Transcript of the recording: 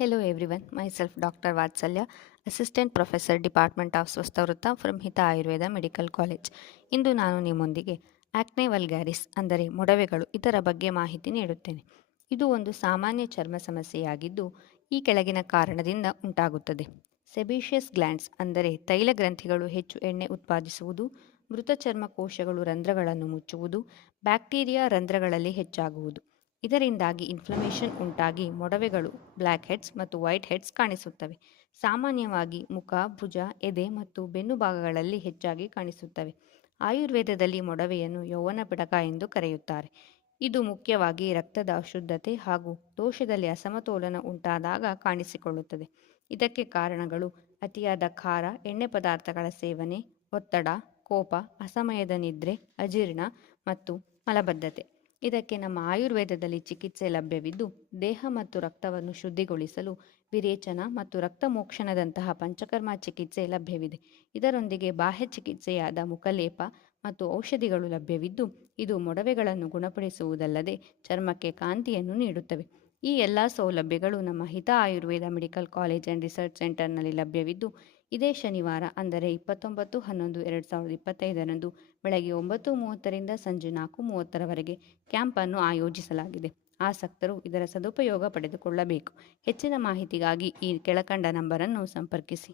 Hello everyone, myself Dr. Vatsalya, Assistant Professor Department of ಸ್ವಸ್ಥವೃತ್ತ from Hita Ayurveda medical college. ಇಂದು ನಾನು ನಿಮ್ಮೊಂದಿಗೆ ಆಕ್ನೆ vulgaris ಅಂದರೆ ಮೊಡವೆಗಳು ಇದರ ಬಗ್ಗೆ ಮಾಹಿತಿ ನೀಡುತ್ತೇನೆ. ಇದು ಒಂದು ಸಾಮಾನ್ಯ ಚರ್ಮ ಸಮಸ್ಯೆಯಾಗಿದ್ದು ಈ ಕೆಳಗಿನ ಕಾರಣದಿಂದ ಉಂಟಾಗುತ್ತದೆ. ಸೆಬೇಷಿಯಸ್ ಗ್ಲ್ಯಾಂಡ್ಸ್ ಅಂದರೆ ತೈಲ ಗ್ರಂಥಿಗಳು ಹೆಚ್ಚು ಎಣ್ಣೆ ಉತ್ಪಾದಿಸುವುದು, ಮೃತ ಚರ್ಮ ಕೋಶಗಳು ರಂಧ್ರಗಳನ್ನು ಮುಚ್ಚುವುದು, ಬ್ಯಾಕ್ಟೀರಿಯಾ ರಂಧ್ರಗಳಲ್ಲಿ ಹೆಚ್ಚಾಗುವುದು. ಇದರಿಂದಾಗಿ ಇನ್ಫ್ಲಮೇಷನ್ ಉಂಟಾಗಿ ಮೊಡವೆಗಳು, ಬ್ಲ್ಯಾಕ್ ಹೆಡ್ಸ್ ಮತ್ತು ವೈಟ್ ಹೆಡ್ಸ್ ಕಾಣಿಸುತ್ತವೆ. ಸಾಮಾನ್ಯವಾಗಿ ಮುಖ, ಭುಜ, ಎದೆ ಮತ್ತು ಬೆನ್ನು ಭಾಗಗಳಲ್ಲಿ ಹೆಚ್ಚಾಗಿ ಕಾಣಿಸುತ್ತವೆ. ಆಯುರ್ವೇದದಲ್ಲಿ ಮೊಡವೆಯನ್ನು ಯೌವನ ಪಿಡಕ ಎಂದು ಕರೆಯುತ್ತಾರೆ. ಇದು ಮುಖ್ಯವಾಗಿ ರಕ್ತದ ಅಶುದ್ಧತೆ ಹಾಗೂ ದೋಷದಲ್ಲಿ ಅಸಮತೋಲನ ಉಂಟಾದಾಗ ಕಾಣಿಸಿಕೊಳ್ಳುತ್ತದೆ. ಇದಕ್ಕೆ ಕಾರಣಗಳು ಅತಿಯಾದ ಖಾರ, ಎಣ್ಣೆ ಪದಾರ್ಥಗಳ ಸೇವನೆ, ಒತ್ತಡ, ಕೋಪ, ಅಸಮಯದ ನಿದ್ರೆ, ಅಜೀರ್ಣ ಮತ್ತು ಮಲಬದ್ಧತೆ. ಇದಕ್ಕೆ ನಮ್ಮ ಆಯುರ್ವೇದದಲ್ಲಿ ಚಿಕಿತ್ಸೆ ಲಭ್ಯವಿದ್ದು, ದೇಹ ಮತ್ತು ರಕ್ತವನ್ನು ಶುದ್ಧಿಗೊಳಿಸಲು ವಿರೇಚನ ಮತ್ತು ರಕ್ತ ಮೋಕ್ಷಣದಂತಹ ಪಂಚಕರ್ಮ ಚಿಕಿತ್ಸೆ ಲಭ್ಯವಿದೆ. ಇದರೊಂದಿಗೆ ಬಾಹ್ಯ ಚಿಕಿತ್ಸೆಯಾದ ಮುಖಲೇಪ ಮತ್ತು ಔಷಧಿಗಳು ಲಭ್ಯವಿದ್ದು, ಇದು ಮೊಡವೆಗಳನ್ನು ಗುಣಪಡಿಸುವುದಲ್ಲದೆ ಚರ್ಮಕ್ಕೆ ಕಾಂತಿಯನ್ನು ನೀಡುತ್ತವೆ. ಈ ಎಲ್ಲ ಸೌಲಭ್ಯಗಳು ನಮ್ಮ ಹಿತ Ayurveda medical college and research ಸೆಂಟರ್ನಲ್ಲಿ ಲಭ್ಯವಿದ್ದು, ಇದೇ ಶನಿವಾರ ಅಂದರೆ 29/11/2025 ಬೆಳಗ್ಗೆ 9:30ರಿಂದ ಸಂಜೆ 4:30ರವರೆಗೆ ಕ್ಯಾಂಪನ್ನು ಆಯೋಜಿಸಲಾಗಿದೆ. ಆಸಕ್ತರು ಇದರ ಸದುಪಯೋಗ ಪಡೆದುಕೊಳ್ಳಬೇಕು. ಹೆಚ್ಚಿನ ಮಾಹಿತಿಗಾಗಿ ಈ ಕೆಳಕಂಡ ನಂಬರನ್ನು ಸಂಪರ್ಕಿಸಿ.